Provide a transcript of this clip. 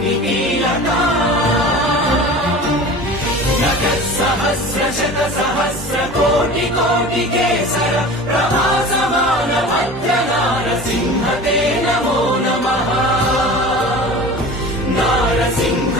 निकीलता सहस्र शत सहस्र कोटि कोटि केसर प्रभासमान भद्र नारसिंह ते नमो नमः। नारसिंह